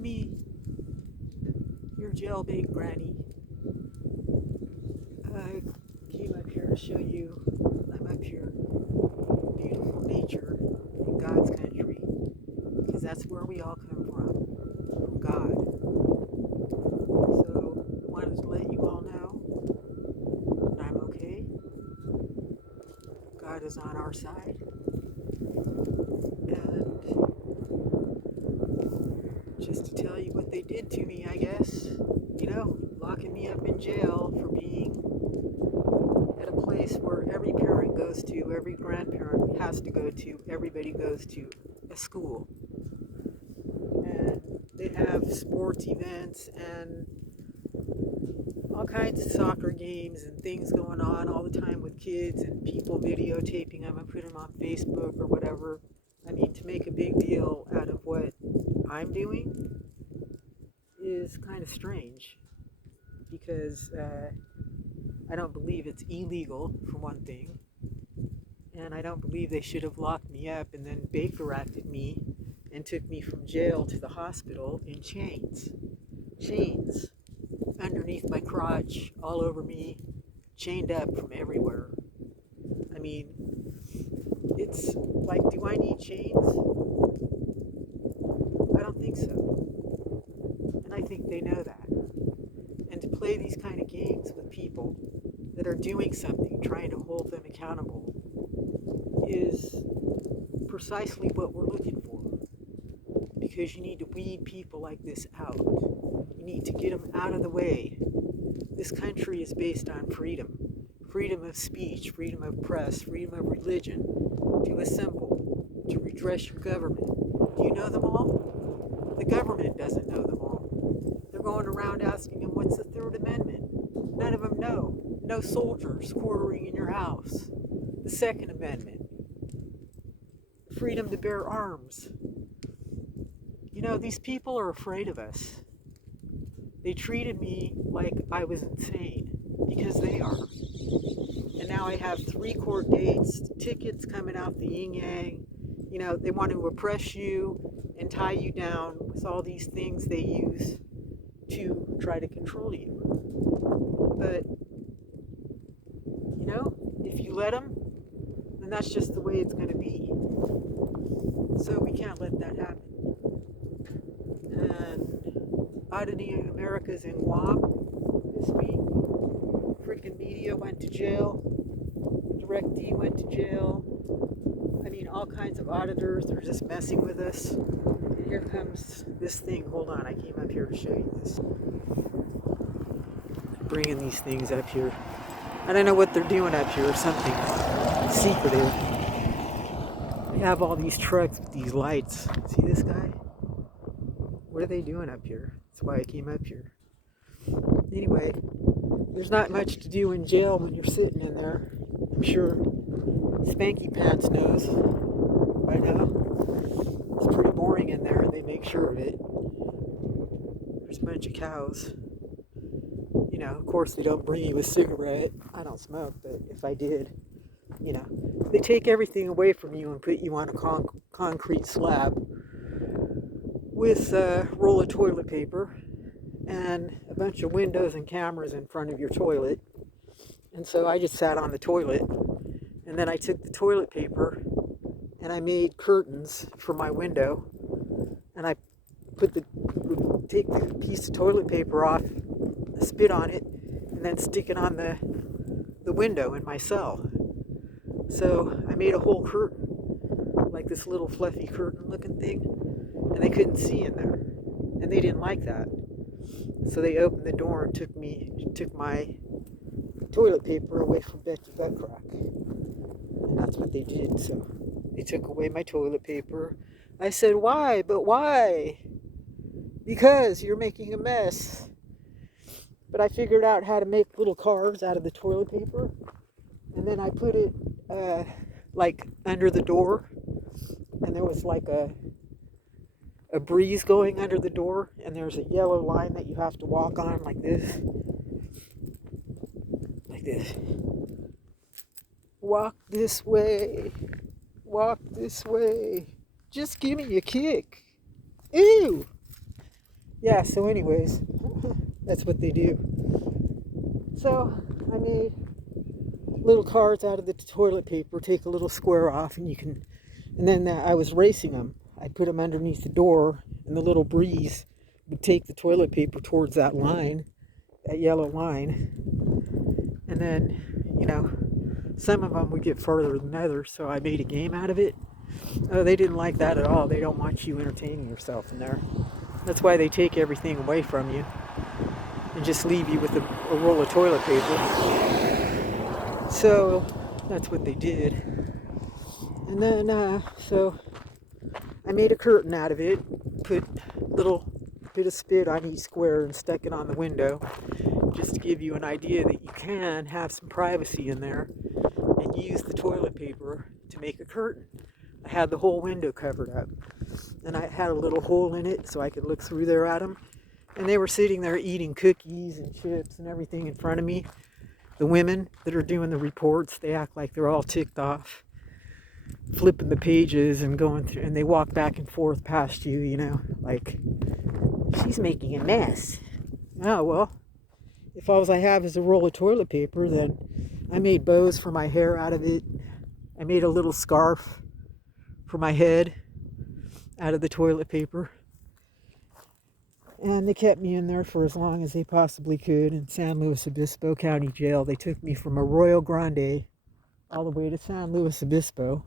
me, your jailbait granny. I came up here to show you I'm up here in beautiful nature in God's country, because that's where we all come from God. So I wanted to let you all know that I'm okay. God is on our side. And just to tell you what they did to me, I guess, locking me up in jail for being at a place where every parent goes to, every grandparent has to go to, everybody goes to, a school. And they have sports events and all kinds of soccer games and things going on all the time with kids and people videotaping them and putting them on Facebook or whatever. I mean, to make a big deal out of what I'm doing is kind of strange, because I don't believe it's illegal, for one thing, and I don't believe they should have locked me up and then Baker-acted me and took me from jail to the hospital in chains underneath my crotch, all over me, chained up from everywhere. I mean, it's like, do I need chains? I don't think so. And I think they know that. And to play these kind of games with people that are doing something, trying to hold them accountable, is precisely what we're looking for. Because you need to weed people like this out. You need to get them out of the way. This country is based on freedom. Freedom of speech, freedom of press, freedom of religion, to assemble, to redress your government. Do you know them all? The government doesn't know them all. They're going around asking them, what's the Third Amendment? None of them know. No soldiers quartering in your house. The Second Amendment. Freedom to bear arms. These people are afraid of us. They treated me like I was insane, because they are. And now I have 3 court dates, tickets coming out the yin-yang. They want to oppress you and tie you down with all these things they use to try to control you. But, if you let them, then that's just the way it's going to be. So we can't let that happen. And Auditing America's in Guam this week. Freaking media went to jail. DirectD went to jail. I mean, all kinds of auditors are just messing with us. And here comes this thing. Hold on, I came up here to show you this. Bringing these things up here. I don't know what they're doing up here, or something secretive. They have all these trucks with these lights. See this guy? What are they doing up here? That's why I came up here. Anyway, there's not much to do in jail when you're sitting in there. I'm sure Spanky Pants knows by now. It's pretty boring in there, and they make sure of it. There's a bunch of cows. Of course they don't bring you a cigarette. I don't smoke, but if I did, they take everything away from you and put you on a concrete slab with a roll of toilet paper and a bunch of windows and cameras in front of your toilet. And so I just sat on the toilet, and then I took the toilet paper and I made curtains for my window, and I take the piece of toilet paper off, spit on it, and then stick it on the window in my cell. So I made a whole curtain, like this little fluffy curtain looking thing, and they couldn't see in there, and they didn't like that. So they opened the door and took my toilet paper away from Betty Butt Crack. And that's what they did. So they took away my toilet paper. I said, why? But why? Because you're making a mess. But I figured out how to make little cars out of the toilet paper. And then I put it like under the door. And there was like a breeze going under the door. And there's a yellow line that you have to walk on like this. Like this. Walk this way. Walk this way. Just give me a kick. Ew. Yeah, so anyways, that's what they do. So I made little cards out of the toilet paper, take a little square off, and you can, and then I was racing them. I'd put them underneath the door, and the little breeze would take the toilet paper towards that line, that yellow line, and then, some of them would get further than others, so I made a game out of it. Oh, they didn't like that at all. They don't want you entertaining yourself in there. That's why they take everything away from you and just leave you with a roll of toilet paper. So that's what they did. And then, so I made a curtain out of it, put a little bit of spit on each square and stuck it on the window, just to give you an idea that you can have some privacy in there and use the toilet paper to make a curtain. I had the whole window covered up, and I had a little hole in it so I could look through there at them. And they were sitting there eating cookies and chips and everything in front of me. The women that are doing the reports, they act like they're all ticked off, flipping the pages and going through, and they walk back and forth past you, like, she's making a mess. Oh, well, if all I have is a roll of toilet paper, then I made bows for my hair out of it. I made a little scarf for my head out of the toilet paper. And they kept me in there for as long as they possibly could in San Luis Obispo County Jail. They took me from Arroyo Grande all the way to San Luis Obispo,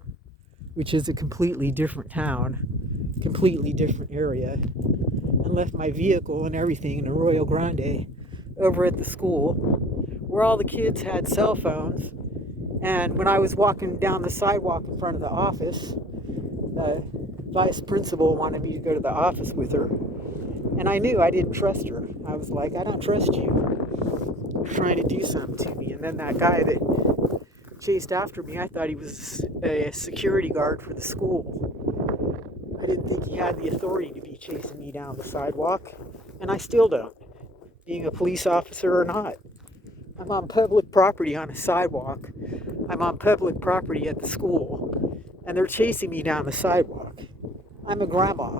which is a completely different town, completely different area, and left my vehicle and everything in Arroyo Grande over at the school where all the kids had cell phones. And when I was walking down the sidewalk in front of the office, the vice principal wanted me to go to the office with her. And I knew I didn't trust her. I was like, I don't trust you. You're trying to do something to me. And then that guy that chased after me, I thought he was a security guard for the school. I didn't think he had the authority to be chasing me down the sidewalk. And I still don't, being a police officer or not. I'm on public property on a sidewalk. I'm on public property at the school. And they're chasing me down the sidewalk. I'm a grandma.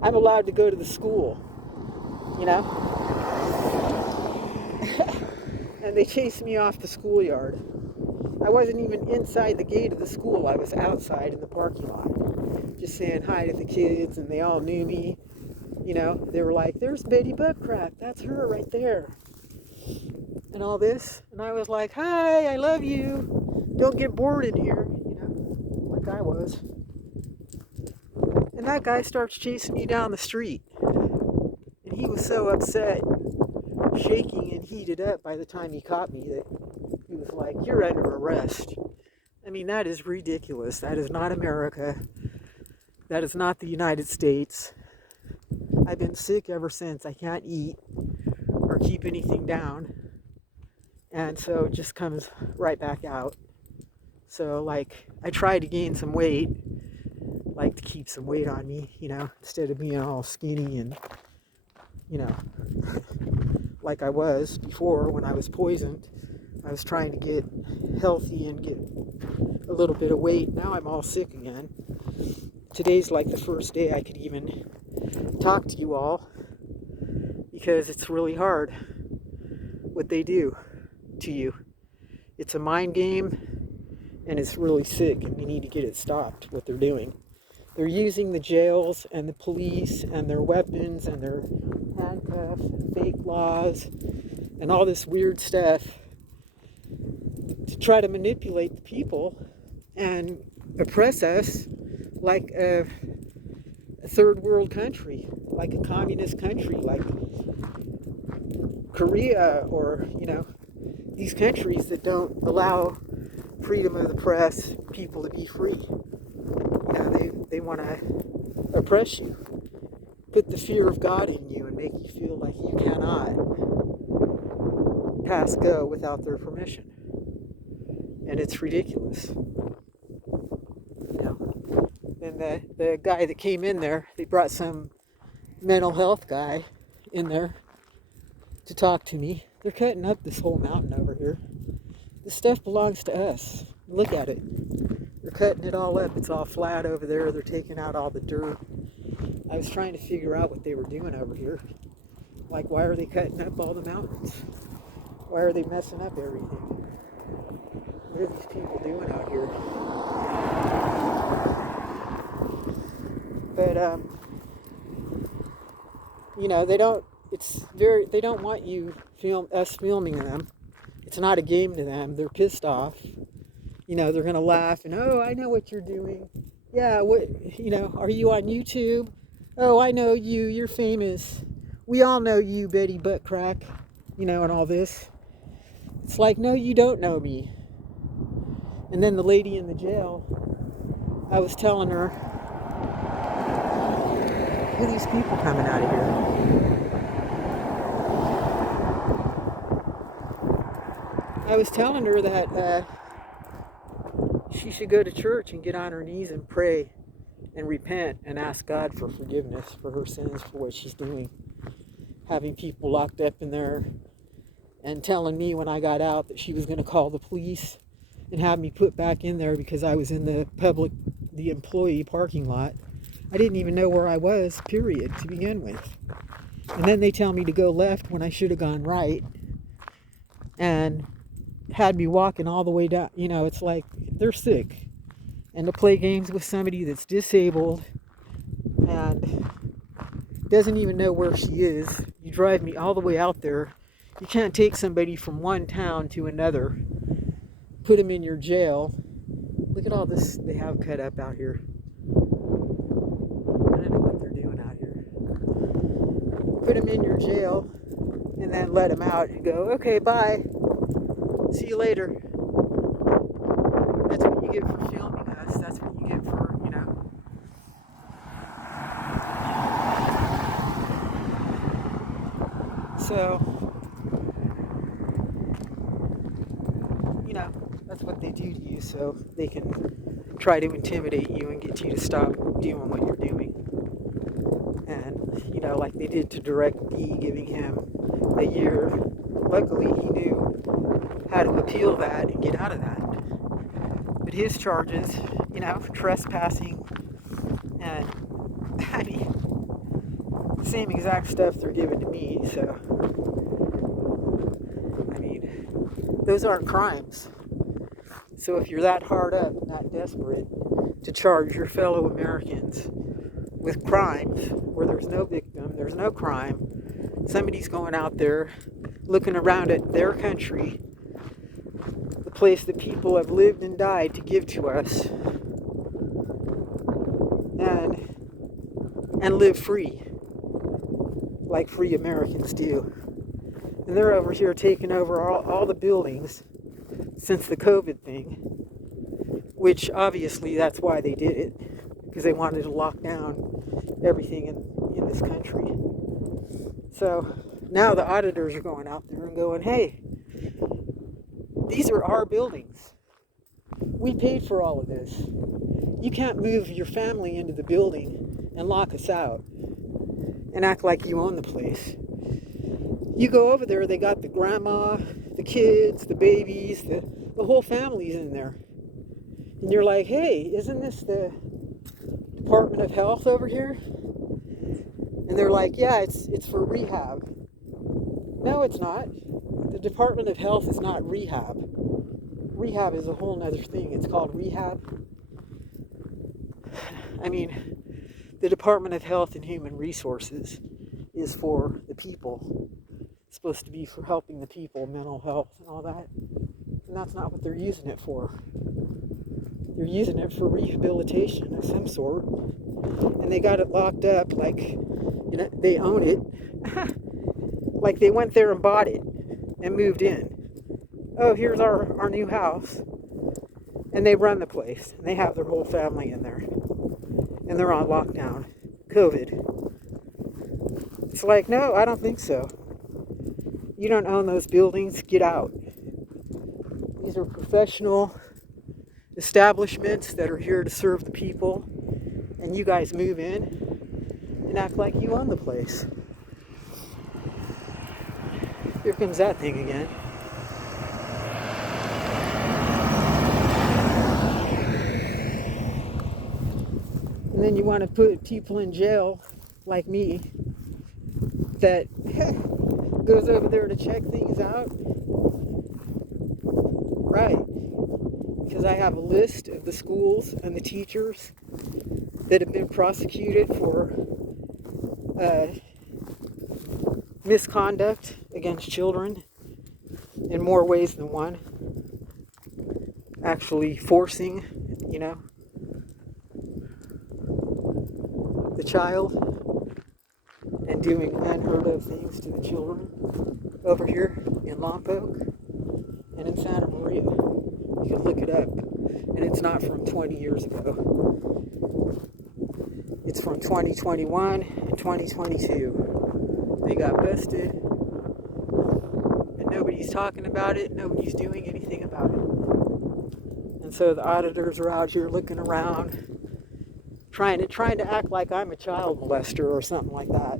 I'm allowed to go to the school, And they chased me off the schoolyard. I wasn't even inside the gate of the school. I was outside in the parking lot, just saying hi to the kids, and they all knew me. They were like, there's Betty Buckcraft. That's her right there. And all this. And I was like, hi, I love you. Don't get bored in here, like I was. And that guy starts chasing me down the street. And he was so upset, shaking and heated up by the time he caught me, that he was like, you're under arrest. I mean, that is ridiculous. That is not America. That is not the United States. I've been sick ever since. I can't eat or keep anything down. And so it just comes right back out. So, I tried to gain some weight, to keep some weight on me, instead of being all skinny and, like I was before when I was poisoned. I was trying to get healthy and get a little bit of weight. Now I'm all sick again. Today's like the first day I could even talk to you all, because it's really hard what they do to you. It's a mind game, and it's really sick, and we need to get it stopped, what they're doing. They're using the jails and the police and their weapons and their handcuffs and fake laws and all this weird stuff to try to manipulate the people and oppress us like a third world country, like a communist country, like Korea, or, these countries that don't allow freedom of the press, people to be free. They want to oppress you, put the fear of God in you, and make you feel like you cannot pass go without their permission. And it's ridiculous. And the guy that came in there, they brought some mental health guy in there to talk to me. They're cutting up this whole mountain over here. This stuff belongs to us. Look at it. They're cutting it all up. It's all flat over there. They're taking out all the dirt. I was trying to figure out what they were doing over here. Like, why are they cutting up all the mountains? Why are they messing up everything? What are these people doing out here? But, they don't, they don't want us filming them. It's not a game to them. They're pissed off. They're going to laugh and, oh, I know what you're doing. Yeah, are you on YouTube? Oh, I know you. You're famous. We all know you, Betty Butt Crack, and all this. It's like, no, you don't know me. And then the lady in the jail, I was telling her, who are these people coming out of here? I was telling her that she should go to church and get on her knees and pray and repent and ask God for forgiveness for her sins, for what she's doing. Having people locked up in there and telling me when I got out that she was going to call the police and have me put back in there because I was in the employee parking lot. I didn't even know where I was, period, to begin with. And then they tell me to go left when I should have gone right, and had me walking all the way down. It's like they're sick. And to play games with somebody that's disabled and doesn't even know where she is. You drive me all the way out there. You can't take somebody from one town to another, put them in your jail. Look at all this they have cut up out here. I don't know what they're doing out here. Put them in your jail and then let them out and go, okay, bye. See you later. That's what you get for filming us. That's what you get for, So, that's what they do to you, so they can try to intimidate you and get you to stop doing what you're doing. And, like they did to Direct D, giving him a year. Luckily, he knew how to appeal that and get out of that. But his charges, trespassing, and, same exact stuff they're giving to me, so, those aren't crimes. So if you're that hard up and that desperate to charge your fellow Americans with crimes where there's no victim, there's no crime, somebody's going out there looking around at their country, the place that people have lived and died to give to us, and live free, like free Americans do. And they're over here taking over all the buildings since the COVID thing, which obviously that's why they did it, because they wanted to lock down everything in this country. So now the auditors are going out there and going, hey, these are our buildings. We paid for all of this. You can't move your family into the building and lock us out and act like you own the place. You go over there, they got the grandma, the kids, the babies, the whole family's in there. And you're like, hey, isn't this the Department of Health over here? And they're like, yeah, it's for rehab. No, it's not. The Department of Health is not rehab. Rehab is a whole nother thing. It's called rehab. The Department of Health and Human Resources is for the people. It's supposed to be for helping the people, mental health and all that. And that's not what they're using it for. They're using it for rehabilitation of some sort. And they got it locked up like, they own it. Like they went there and bought it and moved in. Oh, here's our new house. And they run the place. And they have their whole family in there. And they're on lockdown. COVID. It's like, no, I don't think so. You don't own those buildings. Get out. These are professional establishments that are here to serve the people. And you guys move in and act like you own the place. Here comes that thing again. And then you want to put people in jail like me that goes over there to check things out. Right. Because I have a list of the schools and the teachers that have been prosecuted for misconduct against children in more ways than one. Actually forcing, the child and doing unheard of things to the children over here in Lompoc and in Santa Maria. You can look it up. And it's not from 20 years ago. It's from 2021 and 2022. They got busted. And nobody's talking about it. Nobody's doing anything about it. And so the auditors are out here looking around, trying to act like I'm a child molester or something like that.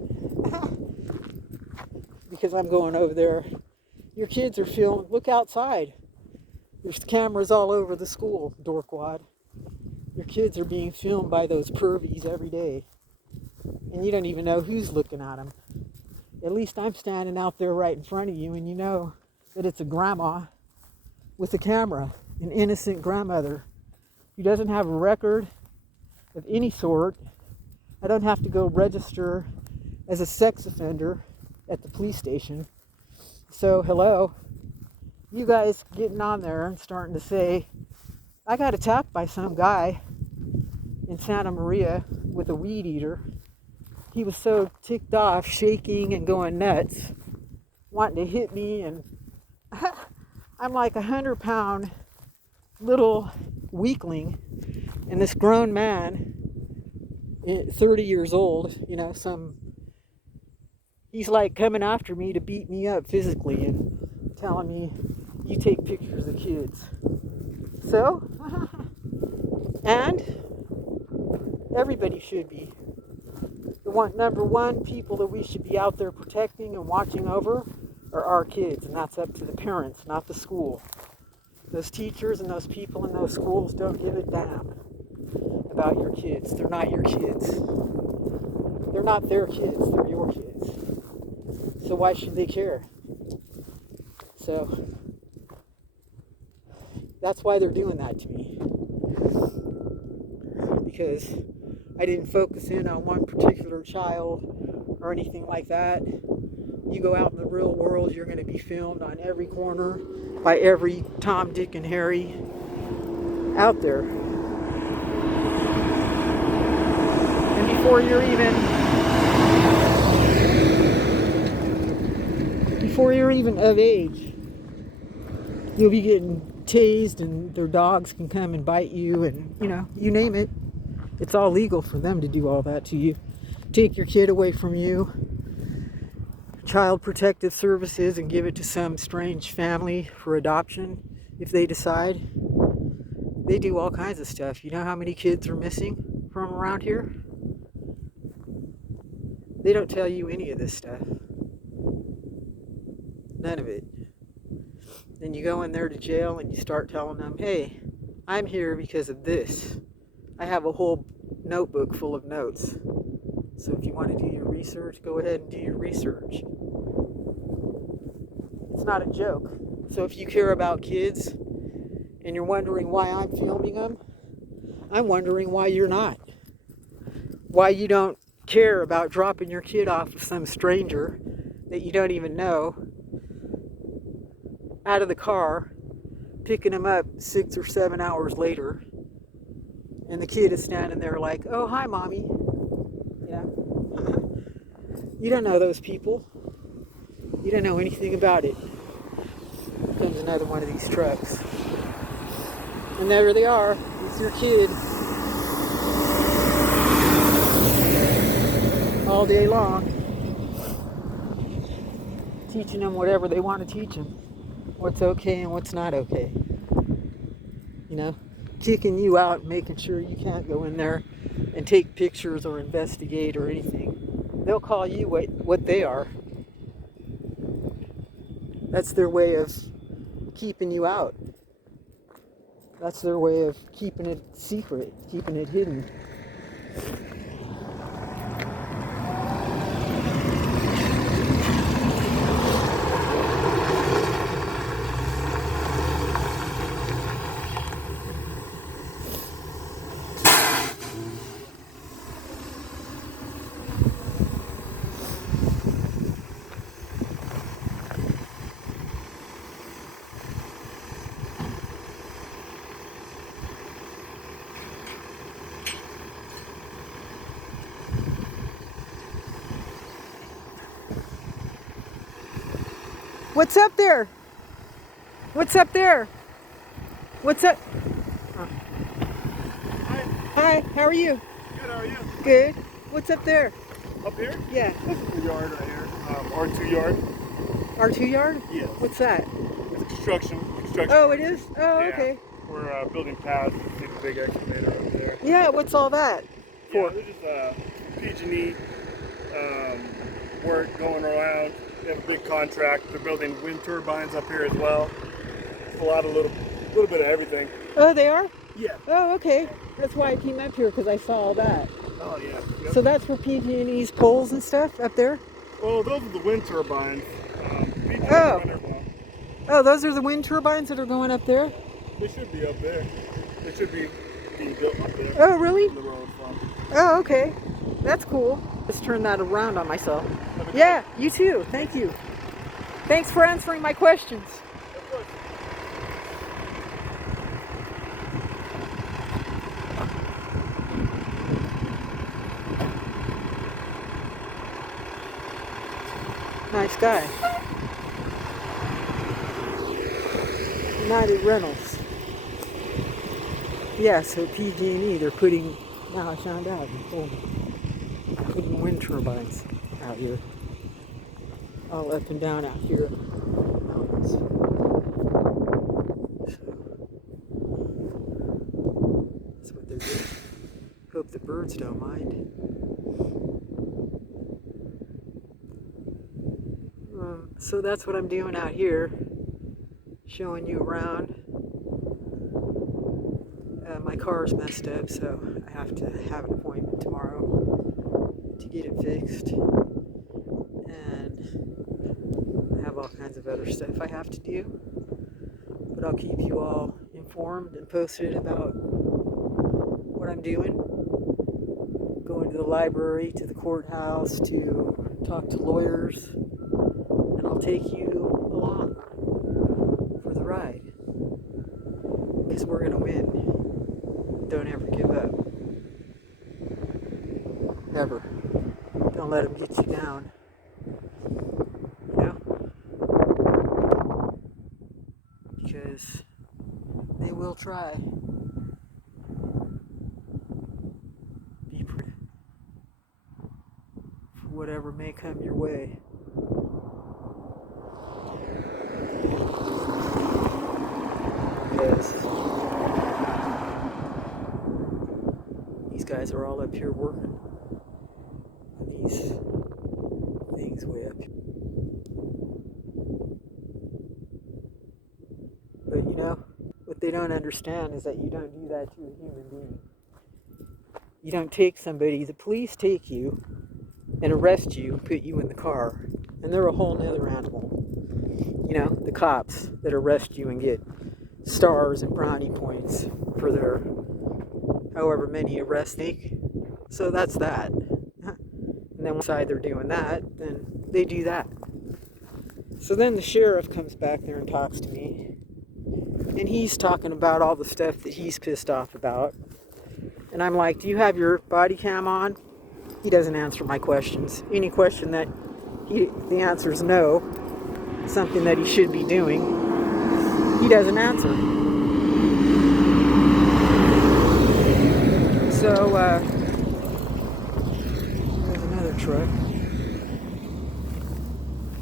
Because I'm going over there. Your kids are filming. Look outside. There's cameras all over the school, Dorkwad. Your kids are being filmed by those pervies every day. And you don't even know who's looking at them. At least I'm standing out there right in front of you and you know that it's a grandma with a camera, an innocent grandmother who doesn't have a record of any sort. I don't have to go register as a sex offender at the police station. So, hello. You guys getting on there and starting to say, I got attacked by some guy in Santa Maria with a weed eater. He was so ticked off, shaking and going nuts, wanting to hit me, and I'm like 100-pound little weakling, and this grown man, 30 years old, he's like coming after me to beat me up physically and telling me, you take pictures of kids. So, and everybody should be. The number one people that we should be out there protecting and watching over are our kids, and that's up to the parents, not the school. Those teachers and those people in those schools don't give a damn about your kids. They're not your kids. They're not their kids, they're your kids. So why should they care? So that's why they're doing that to me. Because I didn't focus in on one particular child or anything like that. You go out in the real world, you're going to be filmed on every corner by every Tom, Dick, and Harry out there. And before you're even of age, you'll be getting tased and their dogs can come and bite you and, you name it. It's all legal for them to do all that to you. Take your kid away from you, Child Protective Services, and give it to some strange family for adoption if they decide. They do all kinds of stuff. You know how many kids are missing from around here? They don't tell you any of this stuff. None of it. Then you go in there to jail and you start telling them, hey, I'm here because of this. I have a whole notebook full of notes. So if you want to do your research, go ahead and do your research. It's not a joke. So if you care about kids and you're wondering why I'm filming them, I'm wondering why you're not. Why you don't care about dropping your kid off with some stranger that you don't even know out of the car, picking him up 6 or 7 hours later, and the kid is standing there like, oh, hi, mommy. You don't know those people. You don't know anything about it. Here comes another one of these trucks. And there they are with your kid all day long, teaching them whatever they want to teach them. What's okay and what's not okay. Kicking you out, making sure you can't go in there and take pictures or investigate or anything. They'll call you what they are. That's their way of keeping you out. That's their way of keeping it secret, keeping it hidden. What's up there? What's up there? What's up? Oh. Hi, how are you? Good, how are you? Good. What's up there? Up here? Yeah. This is the yard right here. R2 yard. R2 yard? Yes. What's that? It's construction. Oh, it is? Oh, yeah. okay. We're building paths. You see the big excavator up there. Yeah, what's all that for? Yeah, this is PG&E work going around. They have a big contract. They're building wind turbines up here as well. It's a little bit of everything. Oh, they are? Yeah. Oh, okay. That's why I came up here, because I saw all that. Oh, yeah. Yep. So that's for PG&E's poles and stuff up there? Well, those are the wind turbines. Oh. Oh, those are the wind turbines that are going up there? They should be up there. They should be being built up there. Oh, really? The road from. Oh, okay. That's cool. Let's turn that around on myself. Yeah, you too. Thank you. Thanks for answering my questions. Of course. Nice guy. United Rentals. Yeah, so PG&E, they're putting, now I found out, they're putting wind turbines out here. All up and down out here. So, that's what they're doing. Hope the birds don't mind. So that's what I'm doing out here, showing you around. My car's messed up, so I have to have an appointment tomorrow to get it fixed. And I have all kinds of other stuff I have to do. But I'll keep you all informed and posted about what I'm doing. Going to the library, to the courthouse, to talk to lawyers. And I'll take you along for the ride. Because we're going to win. Don't ever give up. Ever. Don't let them get you down. You know? Because they will try. Be prepared for whatever may come your way. Because these guys are all up here working on these things way up here. But you know, what they don't understand is that you don't do that to a human being. You don't take somebody, the police take you and arrest you and put you in the car. And they're a whole nother animal. You know, the cops that arrest you and get stars and brownie points for their however many arrests make. So that's that. And then one side they're doing that, then they do that. So then the sheriff comes back there and talks to me. And he's talking about all the stuff that he's pissed off about. And I'm like, do you have your body cam on? He doesn't answer my questions. Any question that the answer is no, something that he should be doing, he doesn't answer. So, there's another truck.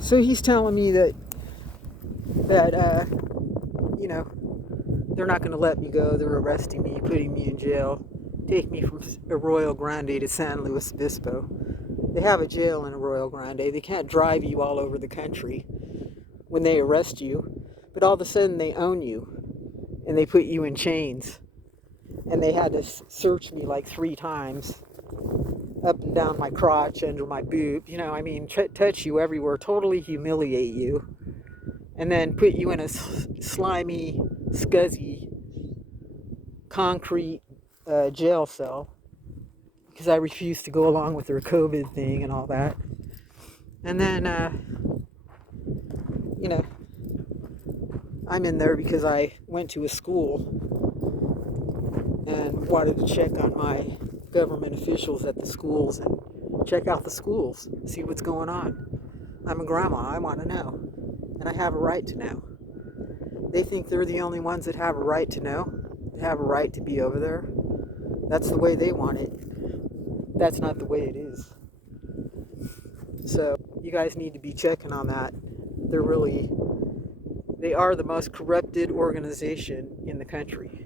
So he's telling me that you know, they're not going to let me go. They're arresting me, putting me in jail, take me from Arroyo Grande to San Luis Obispo. They have a jail in Arroyo Grande. They can't drive you all over the country when they arrest you, but all of a sudden they own you and they put you in chains. And they had to search me like 3 times, up and down my crotch, under my boob, you know, I mean, touch you everywhere, totally humiliate you, and then put you in a slimy, scuzzy, concrete jail cell, because I refused to go along with their COVID thing and all that. And then, you know, I'm in there because I went to a school and wanted to check on my government officials at the schools and check out the schools, see what's going on. I'm a grandma, I want to know. And and I have a right to know. They think they're the only ones that have a right to know, that have a right to be over there. That's the way they want it. That's not the way it is. So you guys need to be checking on that. They are the most corrupted organization in the country,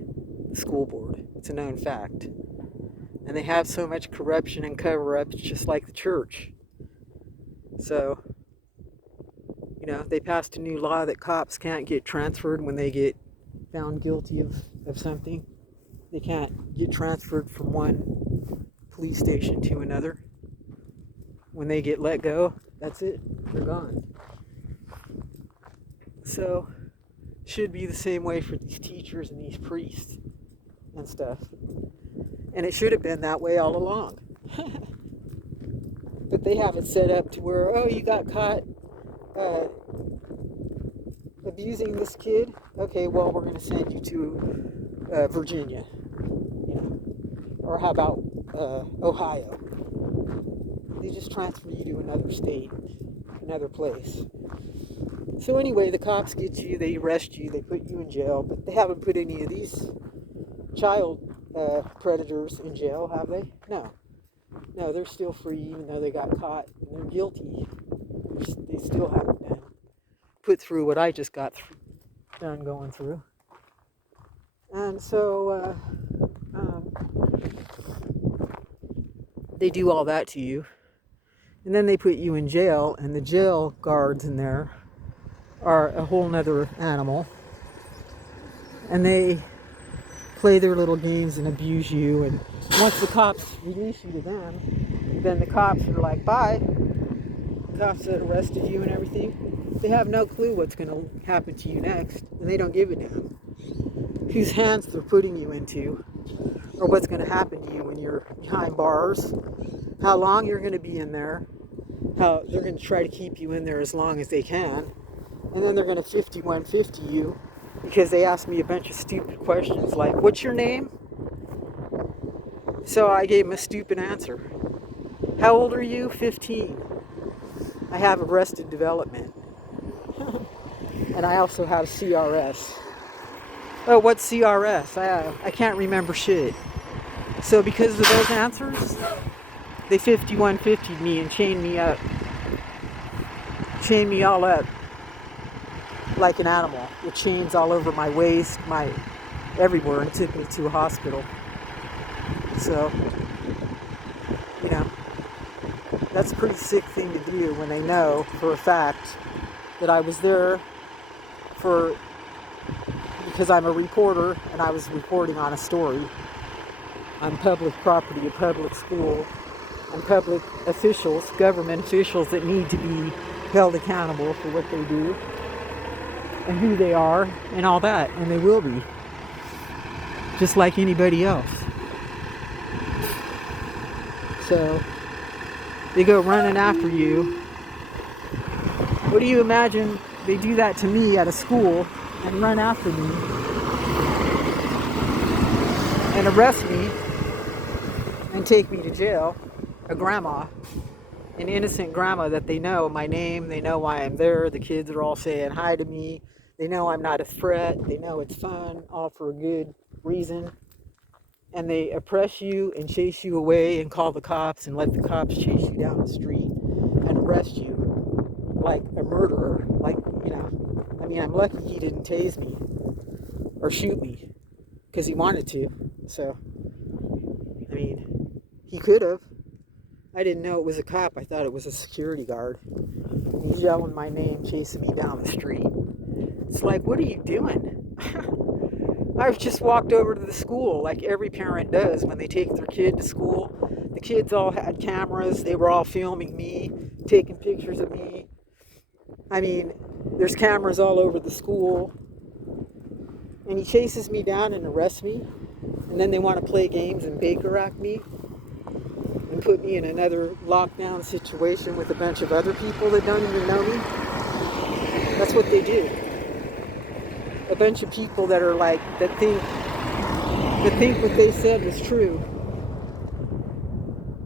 the school board. It's a known fact. And they have so much corruption and cover-ups, just like the church. So, they passed a new law that cops can't get transferred when they get found guilty of something. They can't get transferred from one police station to another. When they get let go, that's it. They're gone. So, should be the same way for these teachers and these priests and stuff. And it should have been that way all along. But they have it set up to where, oh, you got caught abusing this kid? Okay, well, we're going to send you to Virginia. Or how about Ohio? They just transfer you to another state, another place. So anyway, the cops get you, they arrest you, they put you in jail, but they haven't put any of these child predators in jail, have they? No, they're still free even though they got caught and they're guilty. They still haven't been put through what I just got done going through. And so they do all that to you. And then they put you in jail, and the jail guards in there are a whole nother animal. And they play their little games and abuse you. And once the cops release you to them, then the cops are like, bye. The cops that arrested you and everything, they have no clue what's going to happen to you next. And they don't give a damn whose hands they're putting you into, or what's going to happen to you when you're behind bars, how long you're going to be in there, how they're going to try to keep you in there as long as they can, and then they're going to 5150 you because they asked me a bunch of stupid questions like, what's your name? So I gave them a stupid answer. How old are you? 15. I have arrested development. And I also have CRS. Oh, what's CRS? I can't remember shit. So because of those answers, they 5150'd me and chained me up. Chained me all up like an animal, with chains all over my waist, my everywhere, and took me to a hospital. So, that's a pretty sick thing to do when they know for a fact that I was there because I'm a reporter and I was reporting on a story on public property, a public school, and public officials, government officials that need to be held accountable for what they do and who they are and all that, and they will be, just like anybody else. So they go running after you. What do you imagine? They do that to me at a school and run after me and arrest me and take me to jail. A grandma, an innocent grandma that they know my name, they know why I'm there, the kids are all saying hi to me, they know I'm not a threat, they know it's fun, all for a good reason. And they oppress you and chase you away and call the cops and let the cops chase you down the street and arrest you like a murderer. I'm lucky he didn't tase me or shoot me because he wanted to. So, he could have. I didn't know it was a cop. I thought it was a security guard. He's yelling my name, chasing me down the street. It's like, what are you doing? I've just walked over to the school like every parent does when they take their kid to school. The kids all had cameras. They were all filming me, taking pictures of me. There's cameras all over the school. And he chases me down and arrests me. And then they want to play games and Baker act me and put me in another lockdown situation with a bunch of other people that don't even know me. That's what they do. A bunch of people that are that think what they said was true.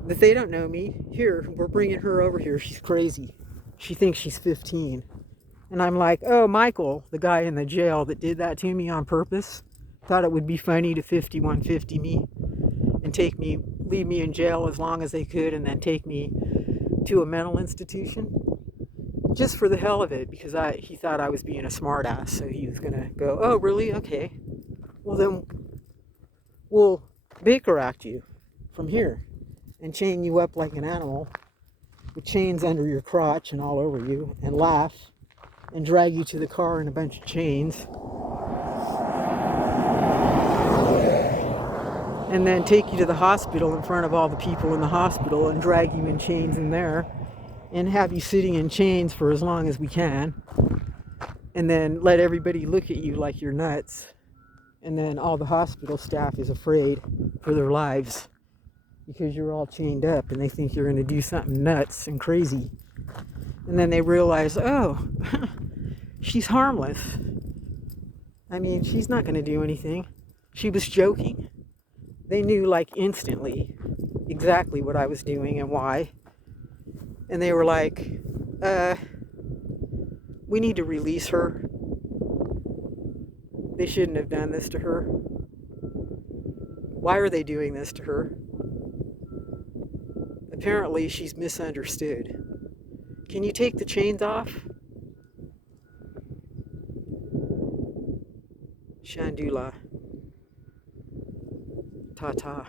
That they don't know me. Here, we're bringing her over here. She's crazy. She thinks she's 15. And I'm like, oh, Michael, the guy in the jail that did that to me on purpose, thought it would be funny to 5150 me and leave me in jail as long as they could, and then take me to a mental institution just for the hell of it, because he thought I was being a smartass. So he was gonna go, oh, really? Okay. Well, then we'll Baker Act you from here and chain you up like an animal with chains under your crotch and all over you, and laugh and drag you to the car in a bunch of chains, and then take you to the hospital in front of all the people in the hospital and drag you in chains in there and have you sitting in chains for as long as we can, and then let everybody look at you like you're nuts, and then all the hospital staff is afraid for their lives because you're all chained up and they think you're going to do something nuts and crazy, and then they realize, oh, she's harmless. I mean, she's not going to do anything. She was joking. They knew like instantly exactly what I was doing and why. And they were like, we need to release her. They shouldn't have done this to her. Why are they doing this to her? Apparently she's misunderstood. Can you take the chains off? Shandula. Ta-ta.